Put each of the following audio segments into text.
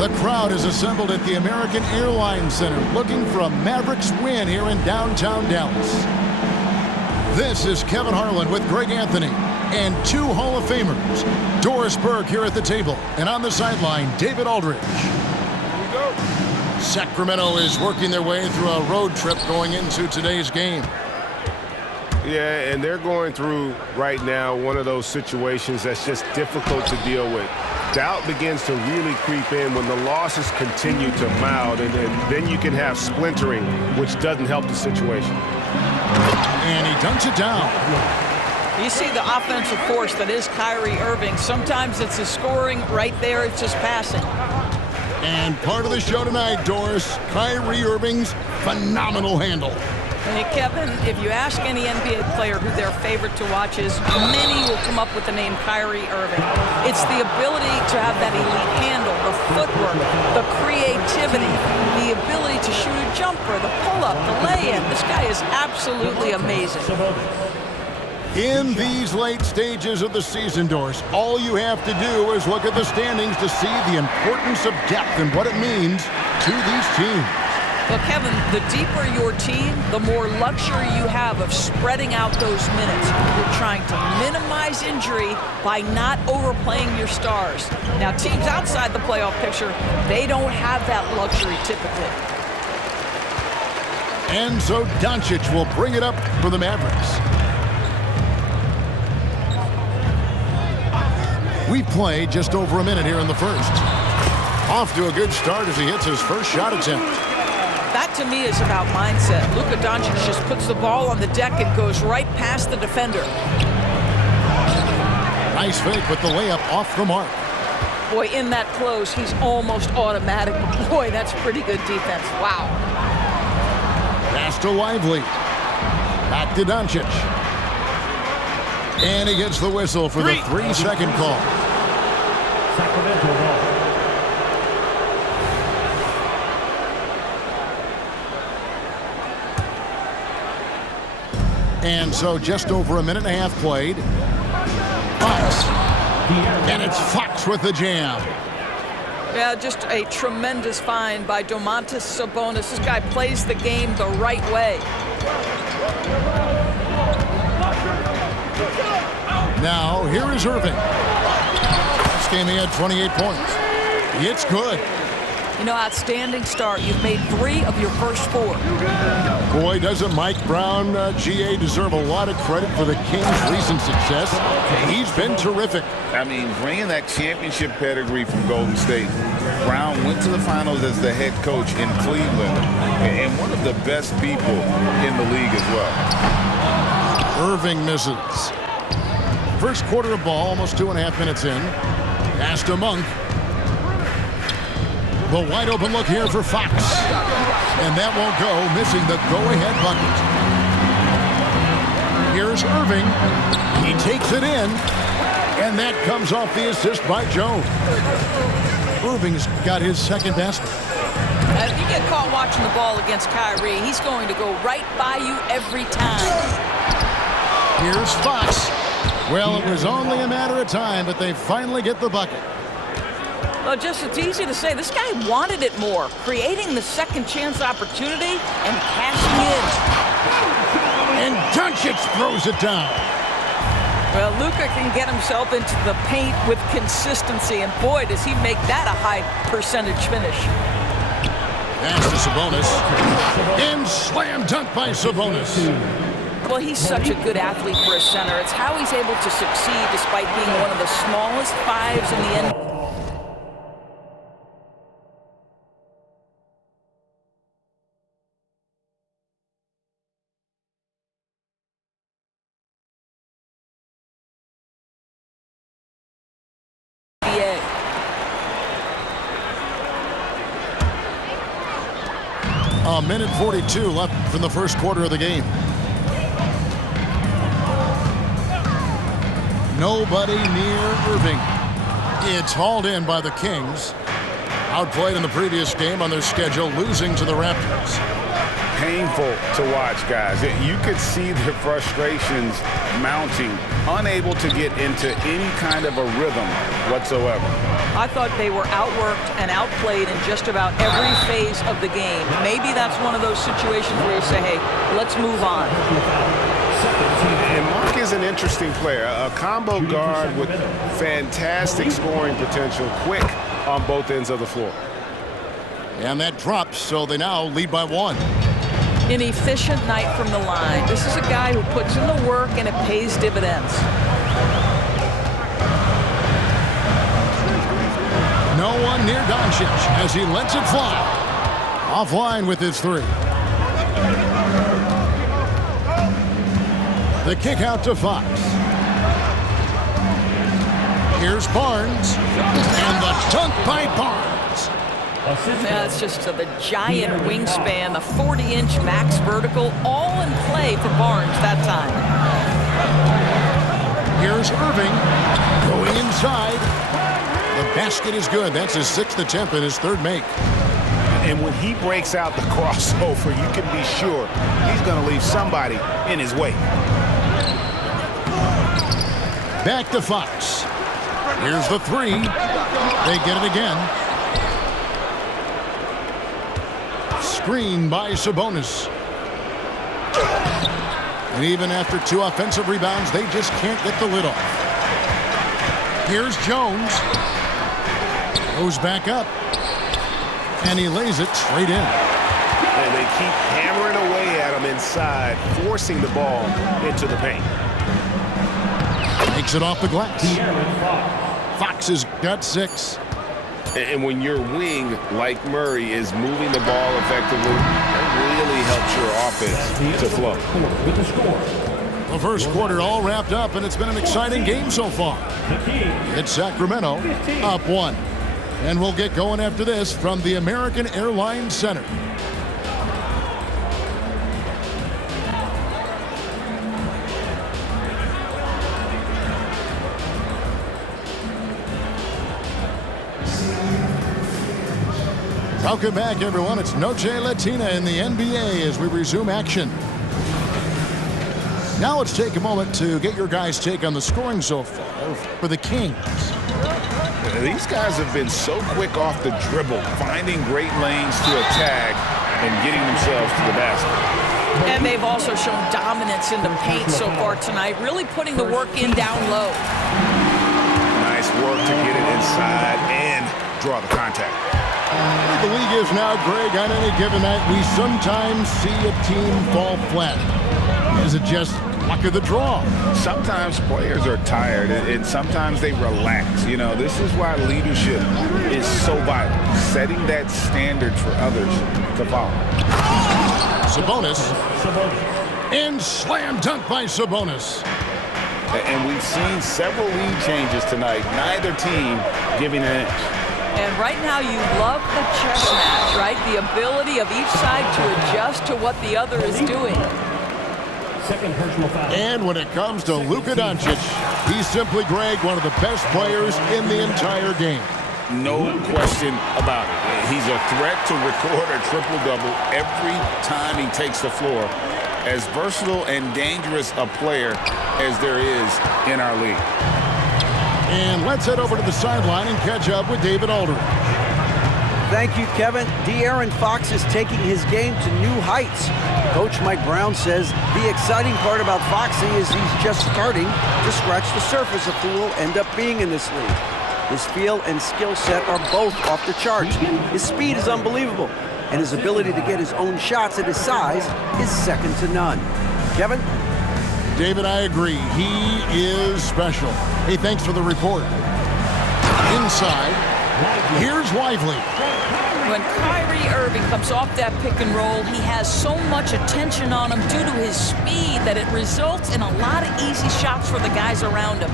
The crowd is assembled at the American Airlines Center looking for a Mavericks win here in downtown Dallas. This is Kevin Harlan with Greg Anthony and two Hall of Famers. Doris Burke here at the table, and on the sideline, David Aldridge. Here we go. Sacramento is working their way through a road trip going into today's game. Yeah, and they're going through right now one of those situations that's just difficult to deal with. Doubt begins to really creep in when the losses continue to mount, and then you can have splintering, which doesn't help the situation. And he dunks it down. You see the offensive force that is Kyrie Irving. Sometimes it's his scoring. Right there, it's just passing. And part of the show tonight, Doris, Kyrie Irving's phenomenal handle. Hey, Kevin, if you ask any NBA player who their favorite to watch is, many will come up with the name Kyrie Irving. It's the ability to have that elite handle, the footwork, the creativity, the ability to shoot a jumper, the pull-up, the lay-in. This guy is absolutely amazing. In these late stages of the season, Doris, all you have to do is look at the standings to see the importance of depth and what it means to these teams. Well, Kevin, the deeper your team, the more luxury you have of spreading out those minutes. You're trying to minimize injury by not overplaying your stars. Now, teams outside the playoff picture, they don't have that luxury typically. And so Doncic will bring it up for the Mavericks. We play just over a minute here in the first. Off to a good start as he hits his first shot attempt. That, to me, is about mindset. Luka Doncic just puts the ball on the deck and goes right past the defender. Nice fake with the layup off the mark. Boy, in that close, he's almost automatic. Boy, that's pretty good defense. Wow. Pass to Lively. Back to Doncic. And he gets the whistle for the 3-second call. Sacramento ball. And so just over a minute and a half played. Fox. And it's Fox with the jam. Yeah, just a tremendous find by Domantas Sabonis. This guy plays the game the right way. Now, here is Irving. This game he had 28 points. It's good. You know, outstanding start. You've made 3 of your first 4. Boy, doesn't Mike Brown, GA, deserve a lot of credit for the Kings' recent success. He's been terrific. I mean, bringing that championship pedigree from Golden State. Brown went to the finals as the head coach in Cleveland and one of the best people in the league as well. Irving misses. First quarter of ball, almost 2.5 minutes in. Pass to Monk. The wide open look here for Fox. And that won't go, missing the go-ahead bucket. Here's Irving. He takes it in. And that comes off the assist by Jones. Irving's got his second basket. If you get caught watching the ball against Kyrie, he's going to go right by you every time. Here's Fox. Well, it was only a matter of time, but they finally get the bucket. Well, just it's easy to say. This guy wanted it more, creating the second chance opportunity and cashing in. And Doncic throws it down. Well, Luka can get himself into the paint with consistency, and boy, does he make that a high percentage finish. Pass to Sabonis. And slam dunk by Sabonis. Well, he's such a good athlete for a center. It's how he's able to succeed despite being one of the smallest 5s in the NBA. A minute 42 left from the first quarter of the game. Nobody near Irving. It's hauled in by the Kings. Outplayed in the previous game on their schedule, losing to the Raptors. Painful to watch, guys. You could see their frustrations mounting, unable to get into any kind of a rhythm whatsoever. I thought they were outworked and outplayed in just about every phase of the game. Maybe that's one of those situations where you say, hey, let's move on. And Mark is an interesting player, a combo guard with fantastic scoring potential, quick on both ends of the floor. And that drops, so they now lead by 1. An efficient night from the line. This is a guy who puts in the work and it pays dividends. No one near Doncic as he lets it fly. Offline with his 3. The kick out to Fox. Here's Barnes. And the dunk by Barnes. Yeah, it's just the giant wingspan, the 40-inch max vertical, all in play for Barnes that time. Here's Irving going inside. The basket is good. That's his 6th attempt and his 3rd make. And when he breaks out the crossover, you can be sure he's going to leave somebody in his way. Back to Fox. Here's the 3. They get it again. Screen by Sabonis. And even after 2 offensive rebounds, they just can't get the lid off. Here's Jones. Goes back up. And he lays it straight in. And they keep hammering away at him inside, forcing the ball into the paint. Takes it off the glass. Fox has got 6. And when your wing, like Murray, is moving the ball effectively, it really helps your offense to flow. The first quarter all wrapped up, and it's been an exciting game so far. It's Sacramento up 1. And we'll get going after this from the American Airlines Center. Welcome back, everyone. It's Noche Latina in the NBA as we resume action. Now let's take a moment to get your guys' take on the scoring so far for the Kings. These guys have been so quick off the dribble, finding great lanes to attack and getting themselves to the basket. And they've also shown dominance in the paint so far tonight, really putting the work in down low. Nice work to get it inside and draw the contact. The league is now, Greg, on any given night, we sometimes see a team fall flat. Is it just luck of the draw? Sometimes players are tired and sometimes they relax. You know, this is why leadership is so vital, setting that standard for others to follow. Sabonis. And slam dunk by Sabonis. And we've seen several lead changes tonight, neither team giving an inch. And right now you love the chess match, right? The ability of each side to adjust to what the other is doing. Second personal foul. And when it comes to Luka Doncic, he's simply, Greg, one of the best players in the entire game. No question about it. He's a threat to record a triple-double every time he takes the floor. As versatile and dangerous a player as there is in our league. And let's head over to the sideline and catch up with David Aldridge. Thank you, Kevin. De'Aaron Fox is taking his game to new heights. Coach Mike Brown says the exciting part about Foxy is he's just starting to scratch the surface of who will end up being in this league. His feel and skill set are both off the charts. His speed is unbelievable, and his ability to get his own shots at his size is second to none. Kevin? David, I agree. He is special. Hey, thanks for the report. Inside, here's Lively. When Kyrie Irving comes off that pick and roll, he has so much attention on him due to his speed that it results in a lot of easy shots for the guys around him.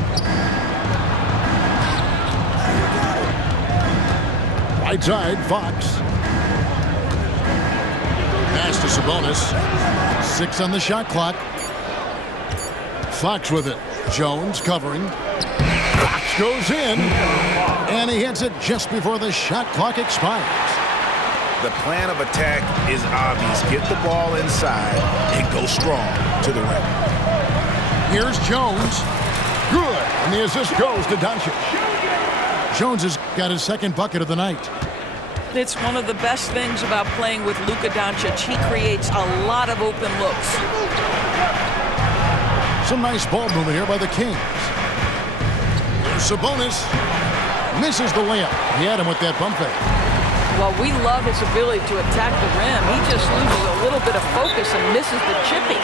Right side, Fox. Pass to Sabonis. 6 on the shot clock. Fox with it. Jones covering. Fox goes in. And he hits it just before the shot clock expires. The plan of attack is obvious. Get the ball inside and go strong to the rim. Here's Jones. Good. And the assist goes to Doncic. Jones has got his second bucket of the night. It's one of the best things about playing with Luka Doncic. He creates a lot of open looks. Some nice ball movement here by the Kings. Here's Sabonis. Misses the layup. He had him with that bump fake. Well, we love his ability to attack the rim. He just loses a little bit of focus and misses the chippy.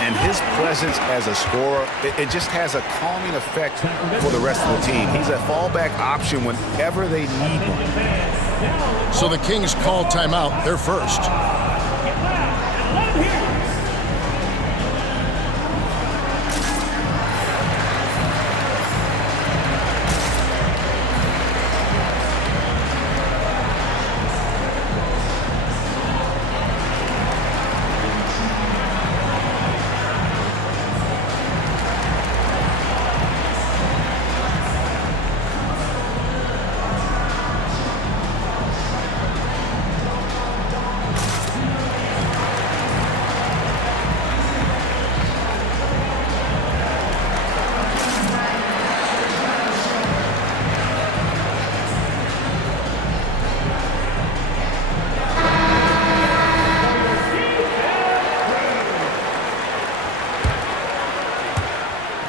And his presence as a scorer, it just has a calming effect for the rest of the team. He's a fallback option whenever they need one. So the Kings call timeout. They're first.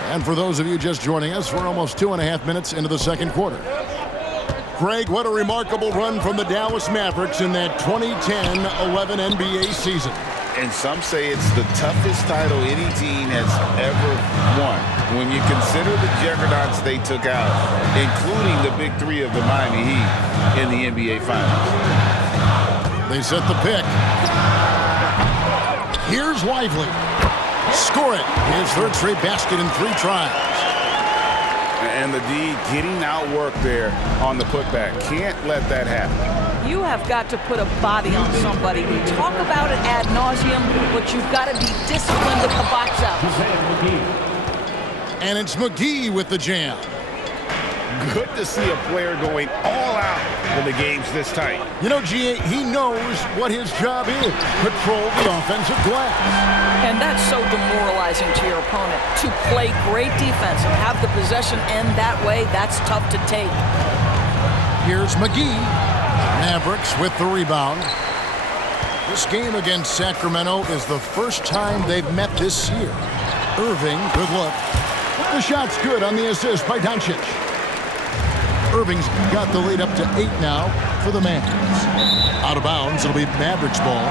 And for those of you just joining us, we're almost 2.5 minutes into the second quarter. Greg, what a remarkable run from the Dallas Mavericks in that 2010-11 NBA season. And some say it's the toughest title any team has ever won. When you consider the juggernauts they took out, including the big three of the Miami Heat in the NBA Finals. They set the pick. Here's Lively. Score it. His third straight basket in 3 tries. And the D getting outworked there on the putback. Can't let that happen. You have got to put a body on somebody. We talk about it ad nauseum, but you've got to be disciplined at the box out. And it's McGee with the jam. Good to see a player going all out when the game's this tight. You know, G.A., he knows what his job is. Control the offensive glass. And that's so demoralizing to your opponent. To play great defense and have the possession end that way, that's tough to take. Here's McGee. Mavericks with the rebound. This game against Sacramento is the first time they've met this year. Irving, good look. The shot's good on the assist by Doncic. Irving's got the lead up to 8 now for the Mavs. Out of bounds, it'll be Mavericks ball.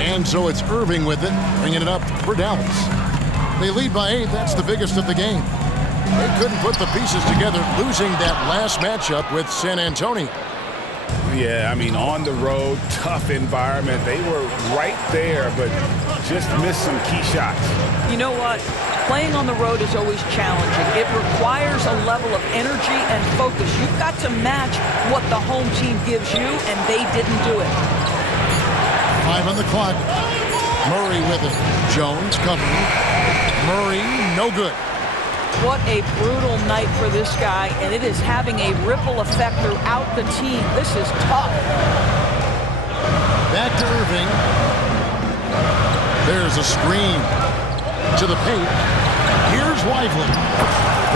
And so it's Irving with it, bringing it up for Dallas. They lead by 8. That's the biggest of the game. They couldn't put the pieces together, losing that last matchup with San Antonio. Yeah, I mean, on the road, tough environment. They were right there, but just missed some key shots. You know what? Playing on the road is always challenging. It requires a level of energy and focus. You've got to match what the home team gives you, and they didn't do it. 5 on the clock. Murray with it. Jones covering. Murray, no good. What a brutal night for this guy, and it is having a ripple effect throughout the team. This is tough. Back to Irving. There's a screen to the paint. Here's Lively.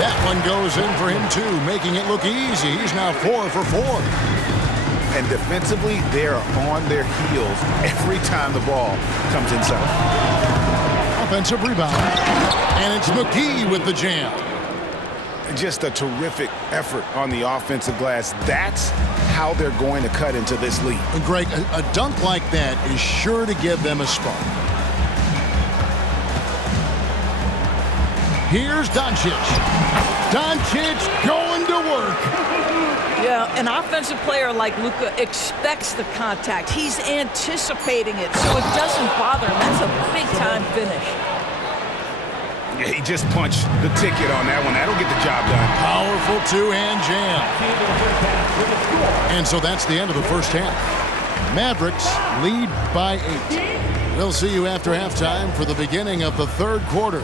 That one goes in for him too, making it look easy. He's now 4 for 4. And defensively, they're on their heels every time the ball comes inside. Offensive rebound. And it's McGee with the jam. Just a terrific effort on the offensive glass. That's how they're going to cut into this lead. And Greg, a dunk like that is sure to give them a spark. Here's Doncic. Doncic going to work. Yeah, an offensive player like Luka expects the contact. He's anticipating it, so it doesn't bother him. That's a big-time finish. Yeah, he just punched the ticket on that one. That'll get the job done. Powerful two-hand jam. And so that's the end of the first half. Mavericks lead by 8. We'll see you after halftime for the beginning of the third quarter.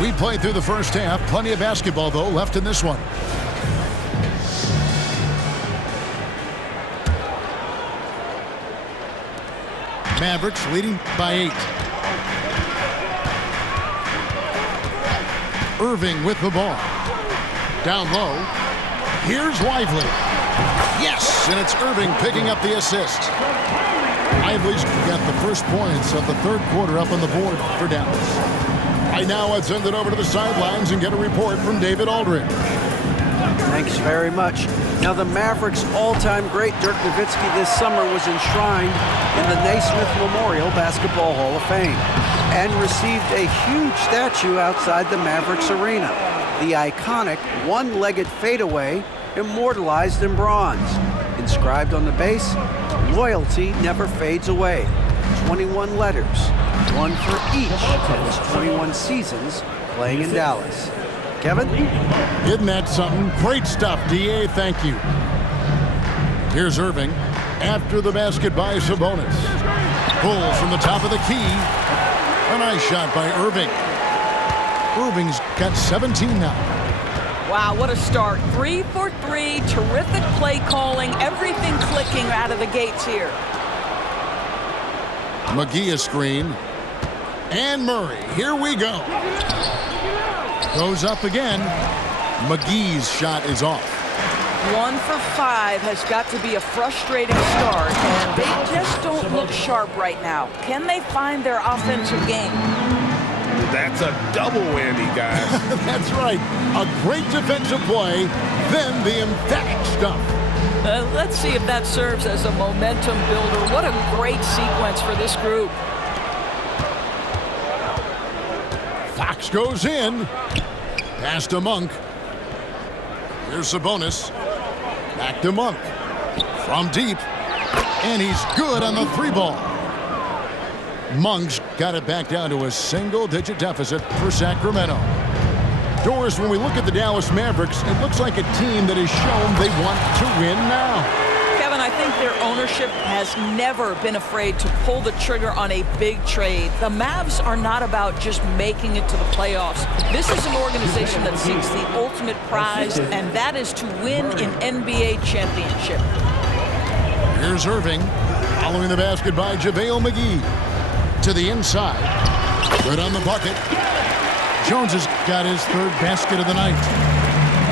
We played through the first half. Plenty of basketball, though, left in this one. Mavericks leading by 8. Irving with the ball. Down low. Here's Lively. Yes, and it's Irving picking up the assist. Lively's got the first points of the third quarter up on the board for Dallas. Right now, let's send it over to the sidelines and get a report from David Aldridge. Thanks very much. Now, the Mavericks' all-time great Dirk Nowitzki this summer was enshrined in the Naismith Memorial Basketball Hall of Fame and received a huge statue outside the Mavericks arena. The iconic one-legged fadeaway immortalized in bronze. Inscribed on the base, loyalty never fades away. 21 letters, one for each of his 21 seasons playing in Dallas. Kevin? Isn't that something? Great stuff, D.A. Thank you. Here's Irving after the basket by Sabonis. Pulls from the top of the key. A nice shot by Irving. Irving's got 17 now. Wow, what a start. 3 for 3, terrific play calling, everything clicking out of the gates here. McGee a screen. And Murray, here we go. Goes up again. McGee's shot is off. 1 for 5 has got to be a frustrating start, and they just don't look sharp right now. Can they find their offensive game? That's a double whammy, guys. That's right. A great defensive play, then the emphatic stuff. Let's see if that serves as a momentum builder. What a great sequence for this group. Fox goes in. Pass to Monk. Here's Sabonis. Back to Monk. From deep. And he's good on the 3-ball. Monk's got it back down to a single-digit deficit for Sacramento. Doris, when we look at the Dallas Mavericks, it looks like a team that has shown they want to win now. Kevin, I think their ownership has never been afraid to pull the trigger on a big trade. The Mavs are not about just making it to the playoffs. This is an organization that seeks the ultimate prize, and that is to win an NBA championship. Here's Irving, following the basket by JaVale McGee. To the inside. Good on the bucket. Jones has got his third basket of the night.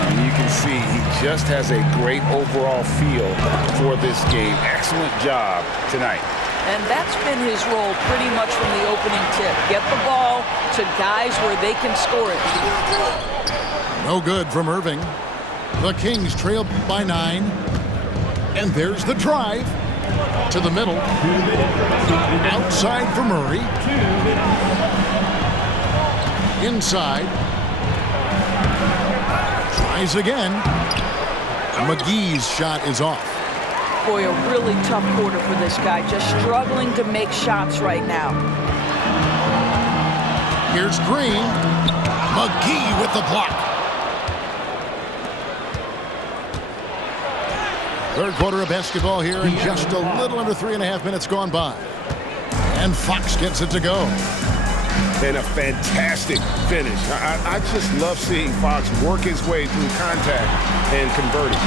And you can see he just has a great overall feel for this game. Excellent job tonight. And that's been his role pretty much from the opening tip. Get the ball to guys where they can score it. No good from Irving. The Kings trail by 9. And there's the drive. To the middle. Outside for Murray. Inside. Tries again. McGee's shot is off. Boy, a really tough quarter for this guy. Just struggling to make shots right now. Here's Green. McGee with the block. Third quarter of basketball here, and just a little under 3.5 minutes gone by. And Fox gets it to go. And a fantastic finish. I just love seeing Fox work his way through contact and converting.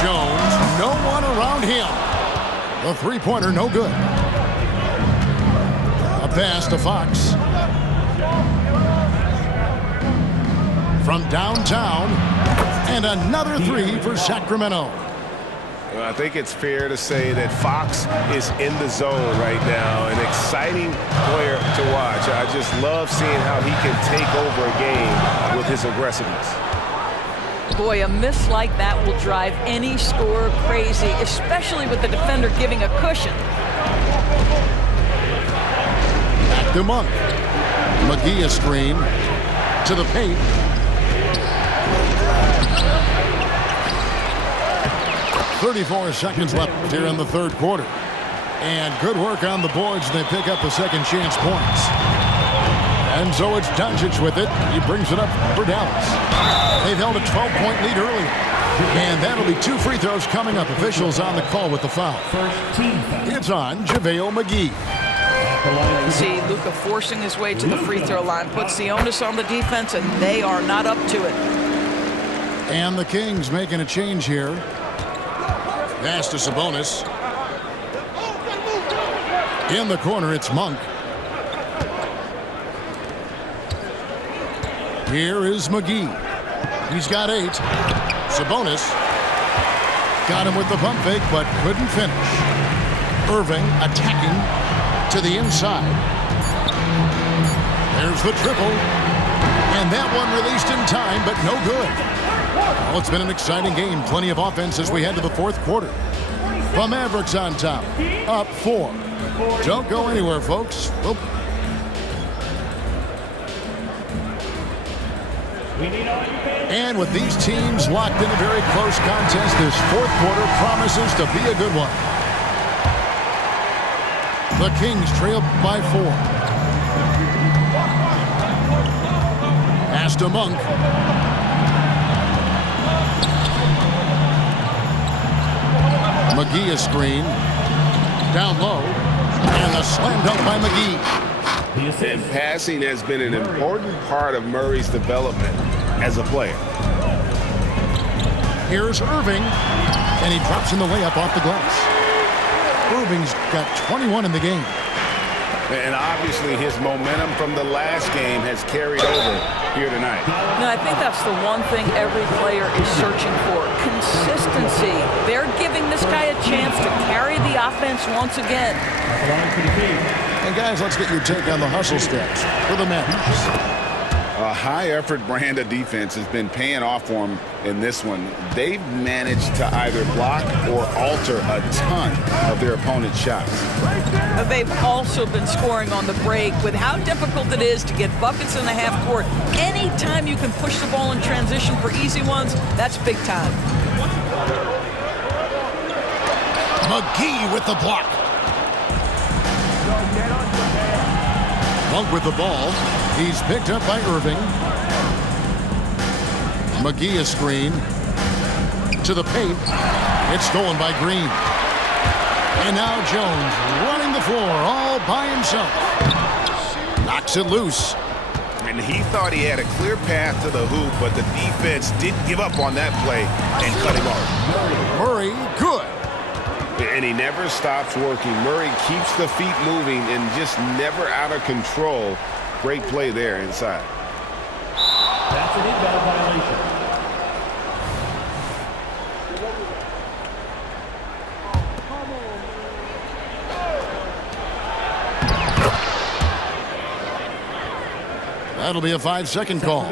Jones, no one around him. The three-pointer, no good. A pass to Fox. From downtown. And another 3 for Sacramento. Well, I think it's fair to say that Fox is in the zone right now. An exciting player to watch. I just love seeing how he can take over a game with his aggressiveness. Boy, a miss like that will drive any scorer crazy, especially with the defender giving a cushion. Back to Monk. McGee a screen. To the paint. 34 seconds left here in the third quarter. And good work on the boards. They pick up the second chance points. And so it's Doncic with it. He brings it up for Dallas. They've held a 12-point lead earlier. And that'll be 2 free throws coming up. Officials on the call with the foul. It's on JaVale McGee. You see Luka forcing his way to the free throw line. Puts the onus on the defense, and they are not up to it. And the Kings making a change here. Pass to Sabonis. In the corner, it's Monk. Here is McGee. He's got 8. Sabonis got him with the pump fake, but couldn't finish. Irving attacking to the inside. There's the triple. And that one released in time, but no good. Well, it's been an exciting game. Plenty of offense as we head to the fourth quarter. The Mavericks on top, up 4. Don't go anywhere, folks. And with these teams locked in a very close contest, this fourth quarter promises to be a good one. The Kings trail by 4. Pass to Monk. McGee a screen. Down low. And a slam dunk by McGee. And passing has been an important part of Murray's development as a player. Here's Irving. And he drops in the layup off the glass. Irving's got 21 in the game. And obviously his momentum from the last game has carried over here tonight. No, I think that's the one thing every player is searching for. Consistency. They're giving this guy a chance to carry the offense once again. And guys, let's get your take on the hustle stats for the Mavericks. A high-effort brand of defense has been paying off for them in this one. They've managed to either block or alter a ton of their opponent's shots. They've also been scoring on the break. With how difficult it is to get buckets in the half court, anytime you can push the ball in transition for easy ones, that's big time. McGee with the block. Monk with the ball. He's picked up by Irving. McGee a screen. To the paint. It's stolen by Green. And now Jones running the floor all by himself. Knocks it loose. And he thought he had a clear path to the hoop, but the defense didn't give up on that play and cut him off. Murray, good. And he never stops working. Murray keeps the feet moving and just never out of control. Great play there inside. That's an inbound violation. That'll be a 5-second call.